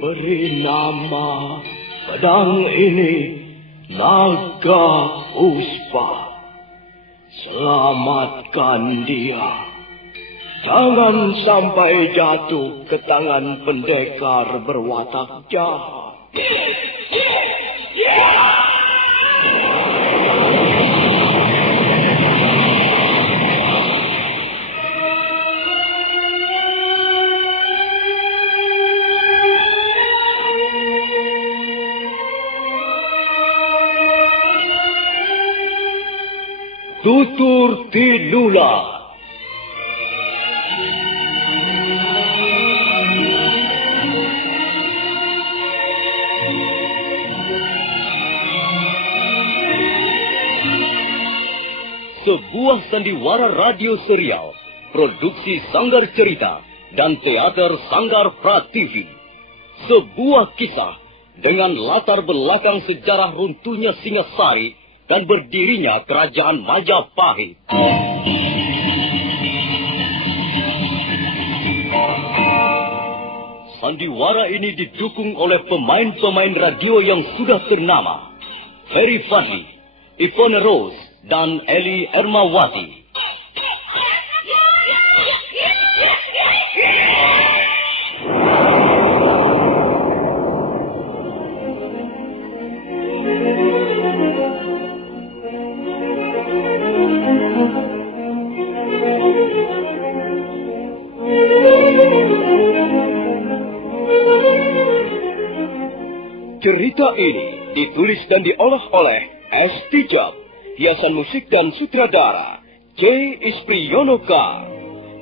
Beri nama pedang ini Naga Puspa. Selamatkan dia. Jangan sampai jatuh ke tangan pendekar berwatak jahat. Tutur Tinula. Sebuah sandiwara radio serial, produksi Sanggar Cerita dan Teater Sanggar Prativi. Sebuah kisah dengan latar belakang sejarah runtuhnya Singasari dan berdirinya Kerajaan Majapahit. Sandiwara ini didukung oleh pemain-pemain radio yang sudah ternama. Ferry Fadli, Ivone Rose, dan Eli Ermawati. Cerita ini ditulis dan diolah oleh S. Tijab, hiasan musik dan sutradara C. Ispriyonoka.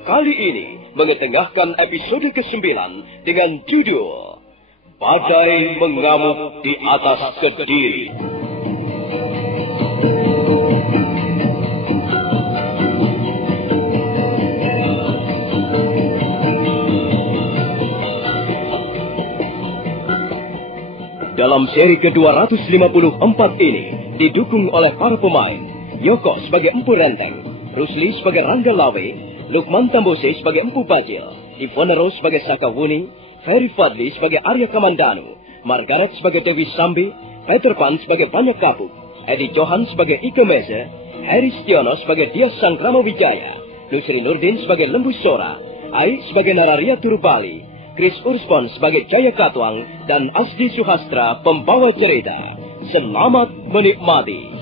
Kali ini mengetengahkan episode ke-9 dengan judul Badai Mengamuk di Atas Kediri. Dalam seri ke-254 ini didukung oleh para pemain Yoko sebagai Empu Renteng, Rusli sebagai Rangga Lawe, Lukman Tambose sebagai Empu Bajil, Ivone Rose sebagai Sakawuni, Ferry Fadli sebagai Arya Kamandanu, Margaret sebagai Dewi Sambi, Peter Pan sebagai Banyak Kapuk, Edi Johan sebagai Ike Meze, Heri Stiono sebagai Dias Sangkrama Wijaya, Nusri Nurdin sebagai Lembu Sora, Ai sebagai Nararia Turubali, Chris Urspon sebagai Jaya Katwang, dan Asdi Suhastra pembawa cerita. Selamat menikmati.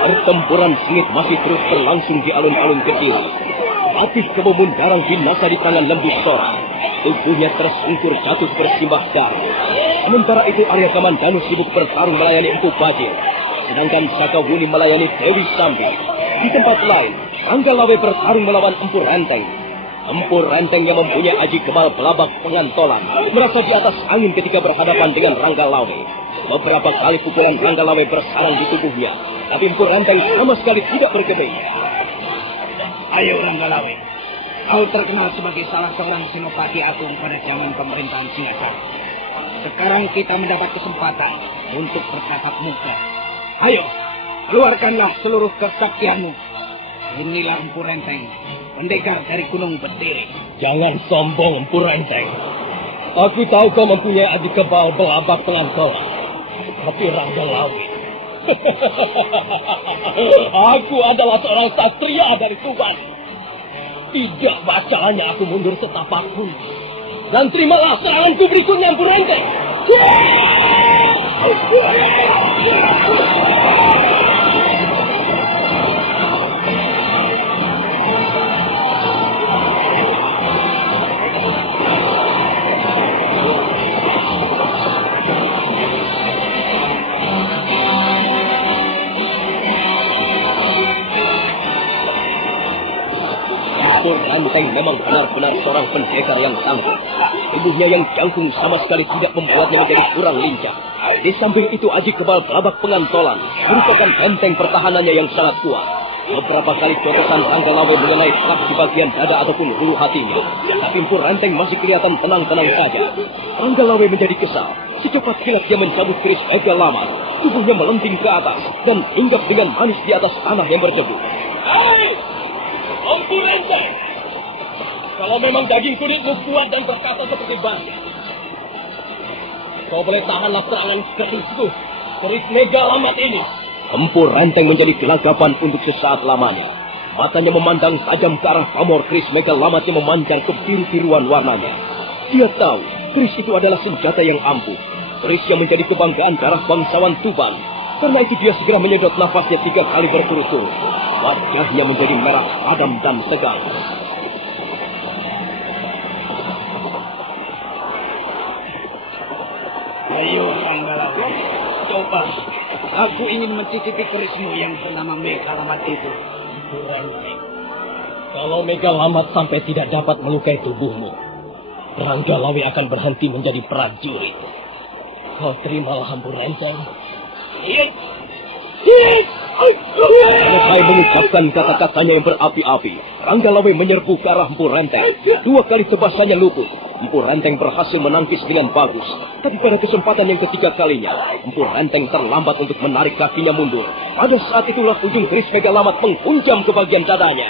Pertempuran sengit masih terus berlangsung di alun-alun kecil. Patih kememundaran binasa di tangan Lembu Sora. Tubuhnya tersungkur jatuh bersimbah darah. Sementara itu Arya Kamandanu sibuk bertarung melayani Empu Bajil, sedangkan Sakawuni melayani Dewi Sambi. Di tempat lain, Rangga Lawe bertarung melawan Empu Renteng. Empu Renteng yang mempunyai aji kebal belabak pengantolan merasa di atas angin ketika berhadapan dengan Rangga Lawe. Beberapa kali pukulan Rangga Lawe bersarang di tubuhnya, tapi Empu Renteng sama sekali tidak bergeming. Ayo Rangga Lawe, kau terkenal sebagai salah seorang senopati agung pada zaman pemerintahan Singasari. Sekarang kita mendapat kesempatan untuk bertatap muka. Ayo, keluarkanlah seluruh kesaktianmu. Inilah Empu Renteng, pendekar dari Gunung Berdiri. Jangan sombong, Empu Renteng. Aku tahu kau mempunyai aji kebal belabak pengantolan. Tapi Rangga Lawe, aku adalah seorang satria dari Tuban. Tidak bakalannya aku mundur setapak pun. Dan terimalah seranganku berikutnya, Empu Renteng. Renteng memang benar-benar seorang pendekar yang tangguh. Tubuhnya yang jangkung sama sekali tidak membuatnya menjadi kurang lincah. Di samping itu Aji Kebal Gelabak Pengantolan merupakan benteng pertahanannya yang sangat kuat. Beberapa kali cotosan Rangga Lawe mengenai plak di bagian dada ataupun hulu hatinya. Tapi Empu Renteng masih kelihatan tenang-tenang saja. Rangga Lawe menjadi kesal. Secepat kilat dia mencabut keris Mega Lamat. Tubuhnya melenting ke atas dan hinggap dengan manis di atas tanah yang berdebu. Hai! Empu Renteng! Kalau memang daging kulitmu kuat dan perkasa seperti batu, kau boleh tahanlah serangan kerisku, keris Mega Lamat ini. Empu Renteng menjadi gelagapan untuk sesaat lamanya. Matanya memandang tajam ke arah pamor keris Mega Lamat yang memanjang kebiru-biruan warnanya. Dia tahu keris itu adalah senjata yang ampuh. Keris yang menjadi kebanggaan darah bangsawan Tuban. Karena itu dia segera menyedot nafasnya 3 kali berturut-turut. Wajahnya menjadi merah padam dan tegang. Ayo, Rangga Lawe, coba. Aku ingin mencicipi kerismu yang bernama Mega Lamat itu. Kalau Mega Lamat sampai tidak dapat melukai tubuhmu, Rangga Lawe akan berhenti menjadi prajurit. Kau terimalah Empu Renteng. Selesai mengucapkan kata-katanya yang berapi-api, Rangga Lawe menyerbu ke arah Empu Renteng. 2 kali tebasannya luput. Empu Renteng berhasil menangkis dengan bagus. Tapi pada kesempatan yang ketiga kalinya, Empu Renteng terlambat untuk menarik kakinya mundur. Pada saat itulah ujung keris Mega Lamat menghunjam ke bagian dadanya.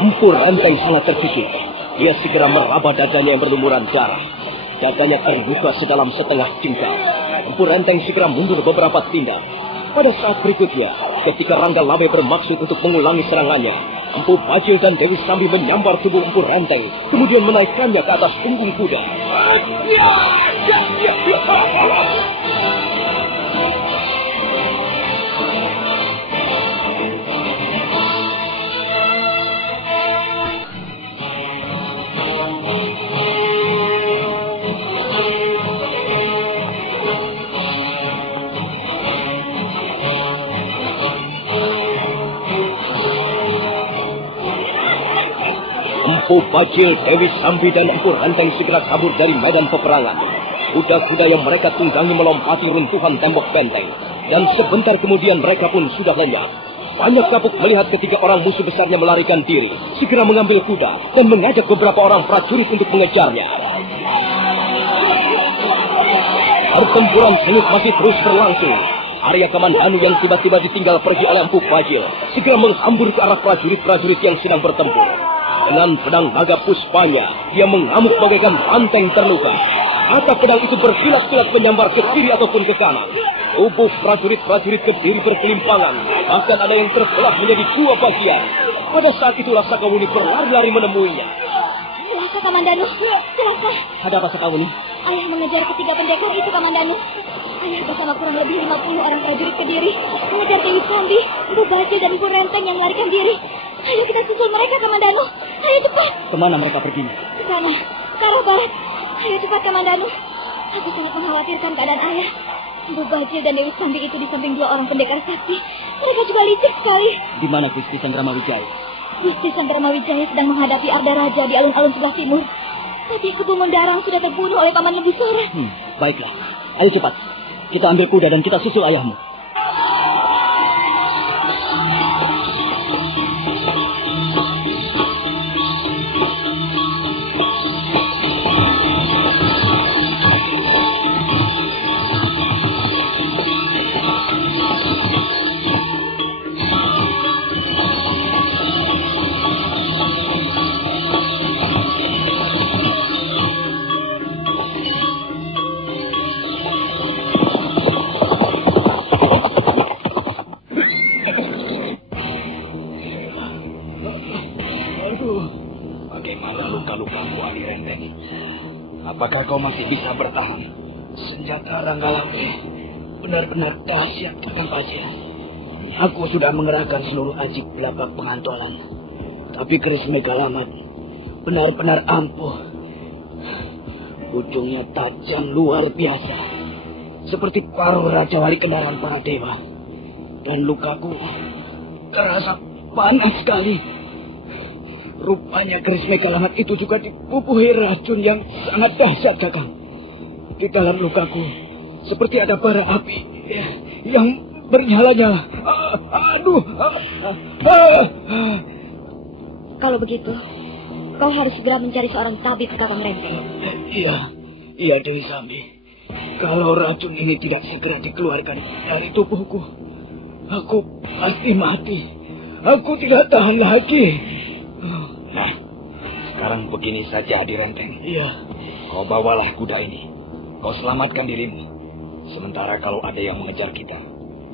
Empu Renteng sangat terkejut. Dia segera meraba dadanya yang berlumuran darah. Dadanya terbuka sedalam setengah jengkal. Empu Renteng segera mundur beberapa tindak. Pada saat berikutnya, ketika Rangga Lawe bermaksud untuk mengulangi serangannya, Empu Bajil dan Dewi Sambi menyambar tubuh Empu Renteng, kemudian menaikkannya ke atas punggung kuda. Empu Bajil, Dewi Sambi, dan Empu Renteng segera kabur dari medan peperangan. Kuda-kuda yang mereka tunggangi melompati runtuhan tembok benteng. Dan sebentar kemudian mereka pun sudah lenyap. Banyak kapuk melihat ketiga orang musuh besarnya melarikan diri, segera mengambil kuda dan mengajak beberapa orang prajurit untuk mengejarnya. Pertempuran sengit masih terus berlangsung. Arya Kamandanu yang tiba-tiba ditinggal pergi oleh Empu Bajil segera menghambur ke arah prajurit-prajurit yang sedang bertempur. Dengan pedang naga puspanya, dia mengamuk bagaikan banteng terluka. Mata pedang itu berkilat-kilat menyambar ke kiri ataupun ke kanan. Tubuh prajurit-prajurit Kediri berkelimpangan, bahkan ada yang terbelah menjadi 2 bagian. Pada saat itulah Sakawuni berlari-lari menemuinya. Celaka, Kamandanu. Celaka. Ada apa, Sakawuni? Ayah mengejar ketiga pendekar itu, Kamandanu. Ayah bersama kurang lebih 50 orang prajurit Kediri mengejar Dewi Sambi, Empu Bajil, dan Empu Renteng yang melarikan diri. Ayo kita susul mereka, Kamandanu. Ayo cepat. Kemana mereka pergi? Ke sana, ke arah barat. Ayo cepat, Kamandanu. Aku sangat mengkhawatirkan keadaan ayah. Empu Bajil dan Dewi Sambi itu di samping 2 orang pendekar sakti. Mereka juga licik sekali. Di mana Gusti Sandramawijaya? Gusti Sandramawijaya sedang menghadapi Arda Raja di alun-alun sebelah timur. Tapi Kubu Mendarang sudah terbunuh oleh Paman Lembu Sore. Baiklah. Ayo cepat. Kita ambil kuda dan kita susul ayahmu. Bagaimana luka-lukamu, Adi Renteng? Apakah kau masih bisa bertahan? Senjata Ranggalawe benar-benar dahsyat, Kakang Bajil. Aku sudah mengerahkan seluruh ajik belapak pengantolan, tapi keris Megalamat benar-benar ampuh. Ujungnya tajam luar biasa, seperti paruh Raja Wali Kendaraan para dewa. Dan lukaku terasa panas sekali. Rupanya keris Megalamat itu juga dipupuhi racun yang sangat dahsyat, Kakang. Di dalam lukaku seperti ada bara api yang bernyala-nyala. Aduh. Kalau begitu, kau harus segera mencari seorang tabib, Kakang Renteng. Iya Dewi Sambi. Kalau racun ini tidak segera dikeluarkan dari tubuhku, aku pasti mati. Aku tidak tahan lagi. Nah, sekarang begini saja, Adi Renteng. Iya. Kau bawalah kuda ini. Kau selamatkan dirimu. Sementara kalau ada yang mengejar kita,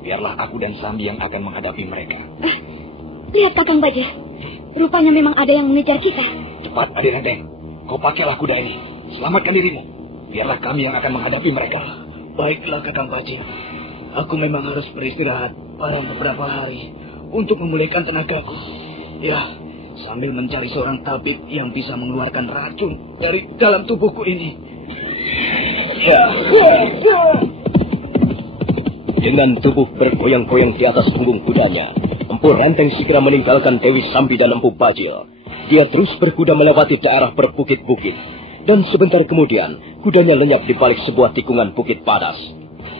biarlah aku dan Sambi yang akan menghadapi mereka. Lihat, Kakang Bajil. Rupanya memang ada yang mengejar kita. Cepat, Adi Renteng. Kau pakailah kuda ini. Selamatkan dirimu. Biarlah kami yang akan menghadapi mereka. Baiklah, Kakang Bajil. Aku memang harus beristirahat pada beberapa hari untuk memulihkan tenagaku. Ya, sambil mencari seorang tabib yang bisa mengeluarkan racun dari dalam tubuhku ini. Dengan tubuh bergoyang-goyang di atas punggung kudanya, Empu Renteng segera meninggalkan Dewi Sambi dan Empu Bajil. Dia terus berkuda melewati daerah berbukit-bukit. Dan sebentar kemudian, kudanya lenyap di balik sebuah tikungan bukit padas.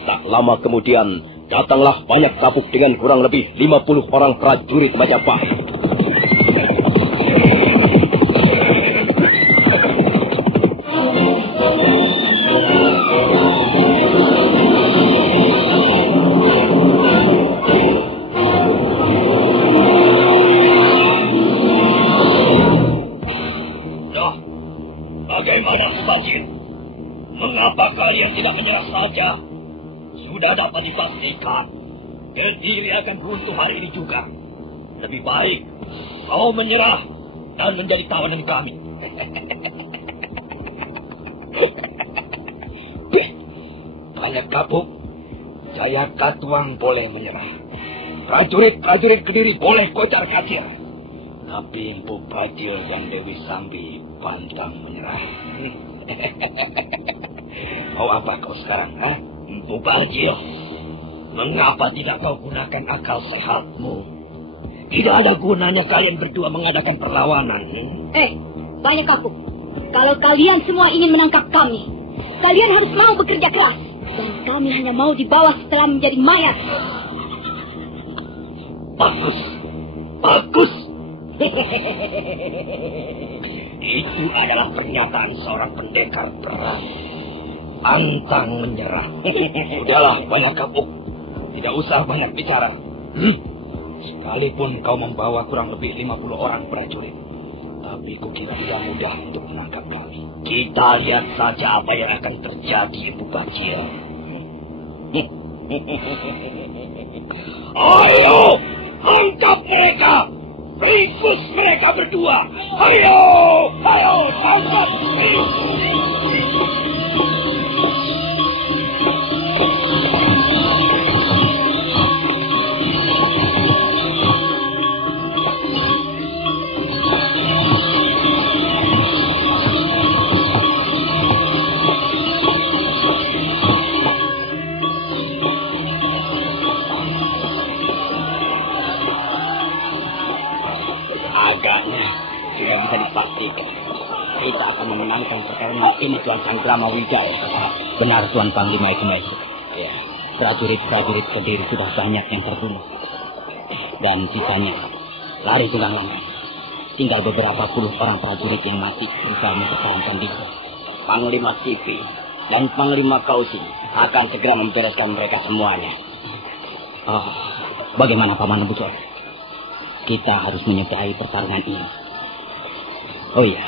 Tak lama kemudian, datanglah banyak kapuk dengan kurang lebih 50 orang prajurit Majapahit. Bagaimana, Bajil? Mengapa kalian tidak menyerah saja? Sudah dapat dipastikan, Kediri akan runtuh hari ini juga. Lebih baik kau menyerah dan menjadi tawanan kami. Banyak kapuk, Jaya Katuang boleh menyerah. Prajurit Kediri boleh kocar kacir. Tapi Empu Bajil dan Dewi Sambi pantang menyerah. Mau apa kau sekarang, ha? Empu Bajil, mengapa tidak kau gunakan akal sehatmu? Tidak ada gunanya kalian berdua mengadakan perlawanan. Banyak kapuk. Kalau kalian semua ingin menangkap kami, kalian harus mau bekerja keras. Dan kami hanya mau dibawa setelah menjadi mayat. Bagus. Itu adalah pernyataan seorang pendekar berani. Pantang menyerah. Udahlah, banyak kapuk. Tidak usah banyak bicara. Sekalipun kau membawa kurang lebih 50 orang prajurit, tapi kukira tidak mudah untuk menangkap kami. Kita lihat saja apa yang akan terjadi, Empu Bajil. Ayo, angkat mereka. Ringkus mereka berdua. Ayo, tangkap. Agaknya sudah bisa dipastikan kita akan memenangkan pertarungan ini, Tuan Sanggrama Wijaya. Benar, Tuan Panglima Ekumesu. Ya, prajurit Kediri sudah banyak yang terbunuh. Dan sisanya lari tunggang langgang. Tinggal beberapa puluh orang prajurit yang masih berusaha mempertahankan diri. Panglima Sipi dan Panglima Kausi akan segera membereskan mereka semuanya. Bagaimana Paman Nebusor? Kita harus menyudahi pertarungan ini. Oh iya,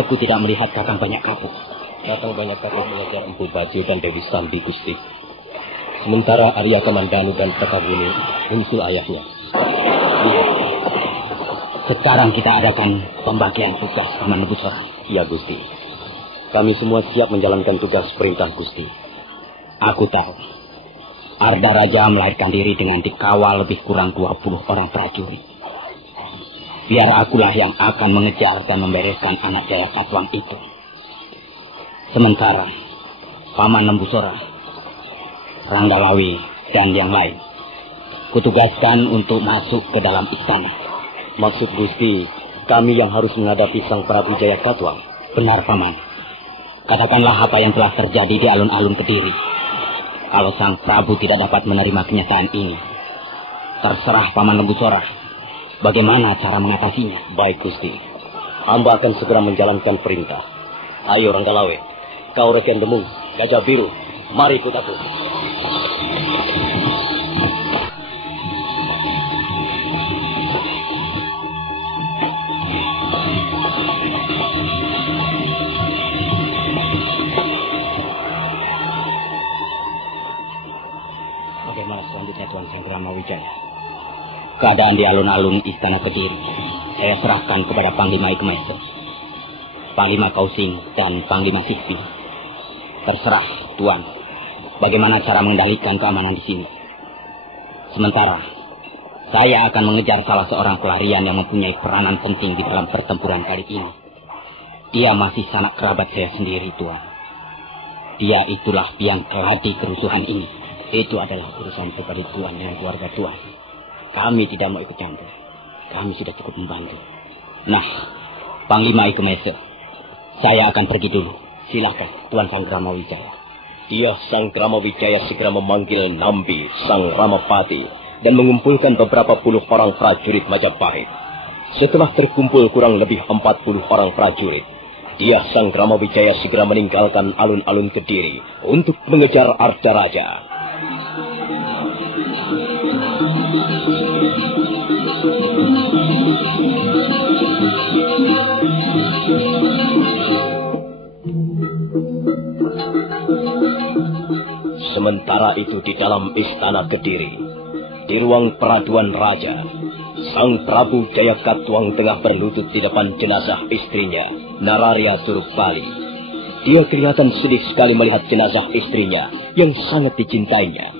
aku tidak melihat Kakang Banyak Kapuk. Kakang Banyak Kapuk mengejar Empu Bajil dan Dewi Sambi, Gusti. Sementara Arya Kamandanu dan Prakabuni menyusul ayahnya. Sekarang kita adakan pembagian tugas, Paman Nebusora. Ya, Gusti. Kami semua siap menjalankan tugas perintah Gusti. Aku tahu Arda Raja melahirkan diri dengan dikawal lebih kurang 20 orang prajurit. Biar akulah yang akan mengejar dan membereskan anak Jaya Katuang itu. Sementara Paman Nebusora, Ranggalawi, dan yang lain kutugaskan untuk masuk ke dalam istana. Maksud Gusti, kami yang harus menghadapi Sang Prabu Jaya Katuang. Benar, Paman. Katakanlah apa yang telah terjadi di alun-alun Kediri. Kalau Sang Prabu tidak dapat menerima kenyataan ini, terserah Paman Nebusora bagaimana cara mengatasinya. Baik, Gusti. Hamba akan segera menjalankan perintah. Ayo, Ranggalawe. Kau Reken Demung, Gajah Biru, mari ikut aku. Bagaimana selanjutnya Tuan Sanggrama Wijaya? Keadaan di alun-alun Istana Kediri saya serahkan kepada Panglima Ikmese, Panglima Kausing, dan Panglima Sikpi. Terserah, Tuan, bagaimana cara mengendalikan keamanan di sini. Sementara, saya akan mengejar salah seorang pelarian yang mempunyai peranan penting di dalam pertempuran kali ini. Dia masih sanak kerabat saya sendiri, Tuan. Dia itulah yang keladi kerusuhan ini. Itu adalah urusan pribadi Tuan dengan keluarga Tuan. Kami tidak mau ikut campur. Kami sudah cukup membantu. Nah, Panglima Ikmese, saya akan pergi dulu. Silakan, Tuan Sanggrama Wijaya. Iya, Sanggrama Wijaya segera memanggil Nambi, Sang Ramapati, dan mengumpulkan beberapa puluh orang prajurit Majapahit. Setelah terkumpul kurang lebih 40 orang prajurit, dia Sanggrama Wijaya segera meninggalkan alun-alun Kediri untuk mengejar Arda Raja. Sementara itu di dalam istana Kediri, di ruang peraduan raja, Sang Prabu Jaya Katuang tengah berlutut di depan jenazah istrinya, Nararya Turukbali. Dia kelihatan sedih sekali melihat jenazah istrinya yang sangat dicintainya.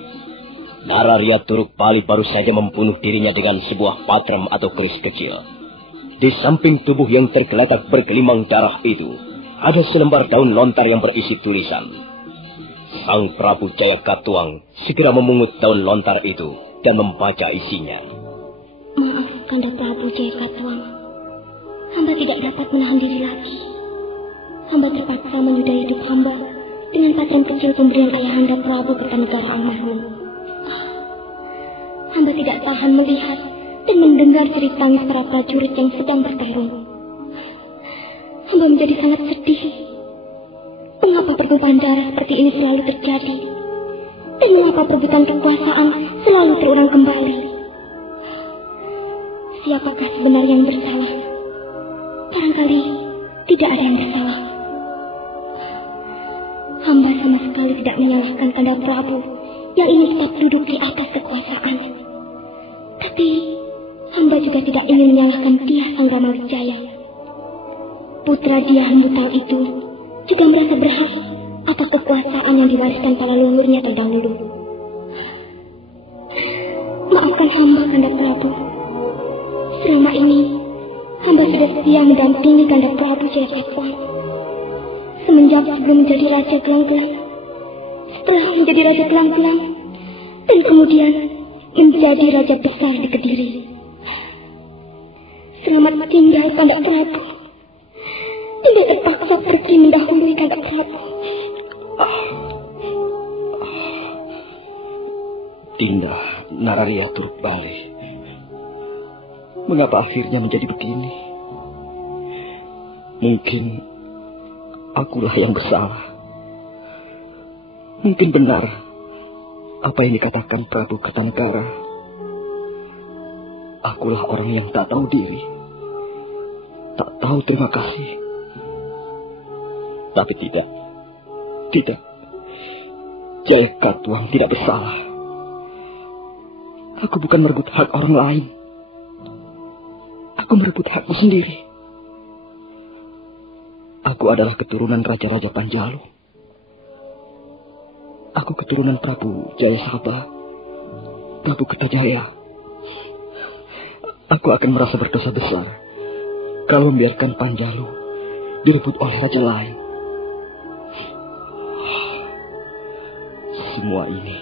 Nararya Turukbali baru saja membunuh dirinya dengan sebuah patrem atau keris kecil. Di samping tubuh yang tergeletak bergelimang darah itu, ada selembar daun lontar yang berisi tulisan. Sang Prabu Jaya Katuang segera memungut daun lontar itu dan membaca isinya. Maaf, Kanda Prabu Jaya Katuang. Hamba tidak dapat menahan diri lagi. Hamba terpaksa menyudahi hidup hamba dengan patrem kecil pemberian Ayahanda Prabu Kertanegara almarhum. Hamba tidak tahan melihat dan mendengar cerita tangis para prajurit yang sedang bertarung. Hamba menjadi sangat sedih. Mengapa pertumpahan darah seperti ini selalu terjadi? Dan mengapa perebutan kekuasaan selalu terulang kembali? Siapakah sebenarnya yang bersalah? Barangkali tidak ada yang bersalah. Hamba sama sekali tidak menyalahkan Kanda Prabu yang ingin tetap duduk di atas kekuasaan. Tapi hamba juga tidak ingin menyalahkan dia Sanggrama Wijaya. Putra dia Hembutang itu juga merasa berhak atas kekuasaan yang diwariskan para leluhurnya terdahulu. Maafkan hamba, Kanda Prabu. Selama ini, hamba sudah setia mendampingi Kanda Prabu Jaya Katuang. Semenjak sebelum menjadi Raja Gelanggelang, setelah menjadi Raja Gelanggelang, dan kemudian menjadi Raja Besar di Kediri. Selamat tinggal, Kanda Prabu. Tidak terpaksa pergi mendahului Kanda Prabu. Dinda Nararya Turukbali, mengapa akhirnya menjadi begini? Mungkin akulah yang bersalah. Mungkin benar apa yang dikatakan Prabu Kertanegara. Akulah orang yang tak tahu diri, tak tahu terima kasih. Tapi tidak. Jaya Katuang tidak bersalah. Aku bukan merebut hak orang lain. Aku Aku merebut hakku sendiri. Aku adalah keturunan Raja-Raja Panjalu. Aku keturunan Prabu Jayasabha, Prabu Kertajaya. Aku akan merasa berdosa besar kalau membiarkan Panjalu direbut oleh raja lain. Semua ini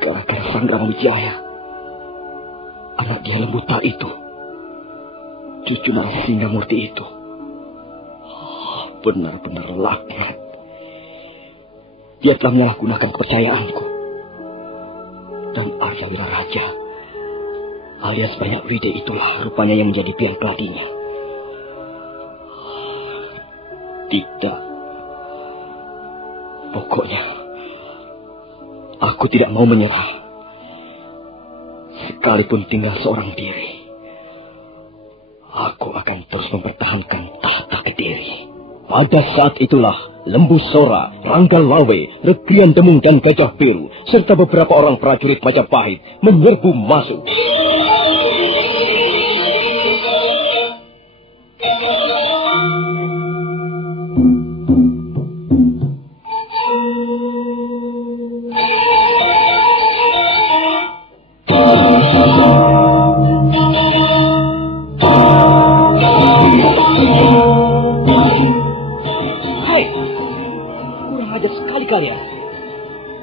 gara-gara Sanggrama Wijaya, anak dia Lembuta itu, cucu Narasingga Murti itu. Benar-benar laknat. Dia telah menyalahgunakan kepercayaanku. Dan Arya Wiraraja alias Banyak Wide itulah rupanya yang menjadi piang keladinya. Tidak. Pokoknya aku tidak mau menyerah. Sekalipun tinggal seorang diri, aku akan terus mempertahankan tahta Kediri. Pada saat itulah Lembu Sora, Rangga Lawe, Rekrian Demung dan Gajah Biru serta beberapa orang prajurit Majapahit menyerbu masuk.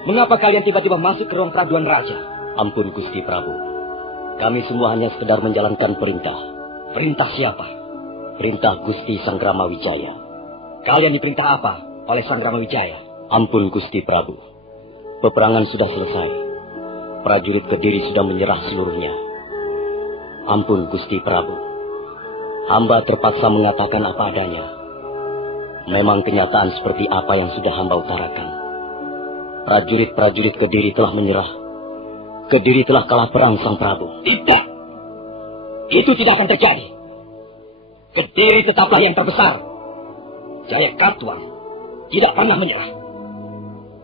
Mengapa kalian tiba-tiba masuk ke ruang peraduan raja? Ampun Gusti Prabu. Kami semua hanya sekedar menjalankan perintah. Perintah siapa? Perintah Gusti Sanggrama Wijaya. Kalian diperintah apa oleh Sanggrama Wijaya? Ampun Gusti Prabu. Peperangan sudah selesai. Prajurit Kediri sudah menyerah seluruhnya. Ampun Gusti Prabu. Hamba terpaksa mengatakan apa adanya. Memang kenyataan seperti apa yang sudah hamba utarakan. Prajurit-prajurit Kediri telah menyerah. Kediri telah kalah perang Sang Prabu. Tidak. Itu tidak akan terjadi. Kediri tetaplah yang terbesar. Jaya Katuang tidak pernah menyerah.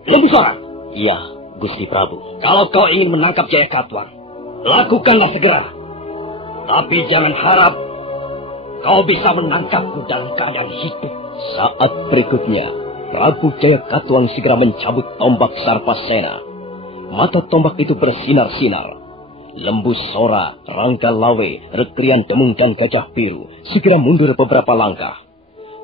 Lembu Sora. Iya, Gusti Prabu. Kalau kau ingin menangkap Jaya Katuang, lakukanlah segera. Tapi jangan harap kau bisa menangkapku dalam keadaan hidup. Saat berikutnya, Prabu Jaya Katuang segera mencabut tombak Sarpasena. Mata tombak itu bersinar-sinar. Lembu Sora, Rangga Lawe, Rekrian Demung dan Gajah Biru segera mundur beberapa langkah.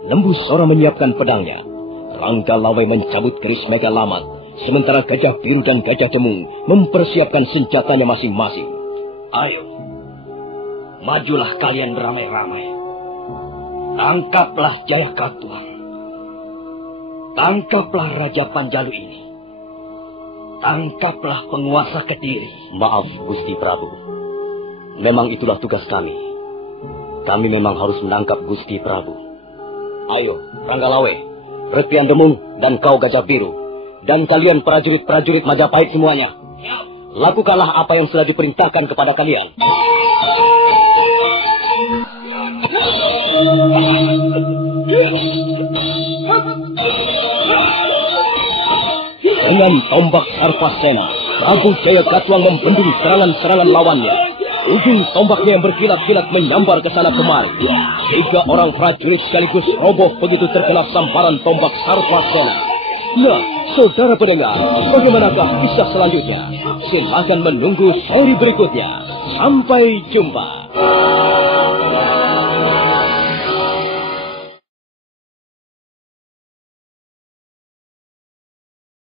Lembu Sora menyiapkan pedangnya. Rangga Lawe mencabut keris Megalamat, sementara Gajah Biru dan Gajah Demung mempersiapkan senjatanya masing-masing. Ayo, majulah kalian beramai-ramai. Tangkaplah Jaya Katuang. Tangkaplah Raja Panjalu ini. Tangkaplah penguasa Kediri. Maaf, Gusti Prabu. Memang itulah tugas kami. Kami memang harus menangkap Gusti Prabu. Ayo, Rangga Lawe, Rekrian Demung, dan kau Gajah Biru. Dan kalian prajurit-prajurit Majapahit semuanya. Lakukanlah apa yang sudah diperintahkan kepada kalian. Dengan tombak Sarpasena, Prabu Jaya Katuang membendung serangan-serangan lawannya. Ujung tombaknya yang berkilat-kilat menyambar ke sana kemari. 3 orang prajurit sekaligus roboh begitu terkena samparan tombak Sarpasena. Nah, saudara pendengar, bagaimanakah kisah selanjutnya? Silakan menunggu seri berikutnya. Sampai jumpa.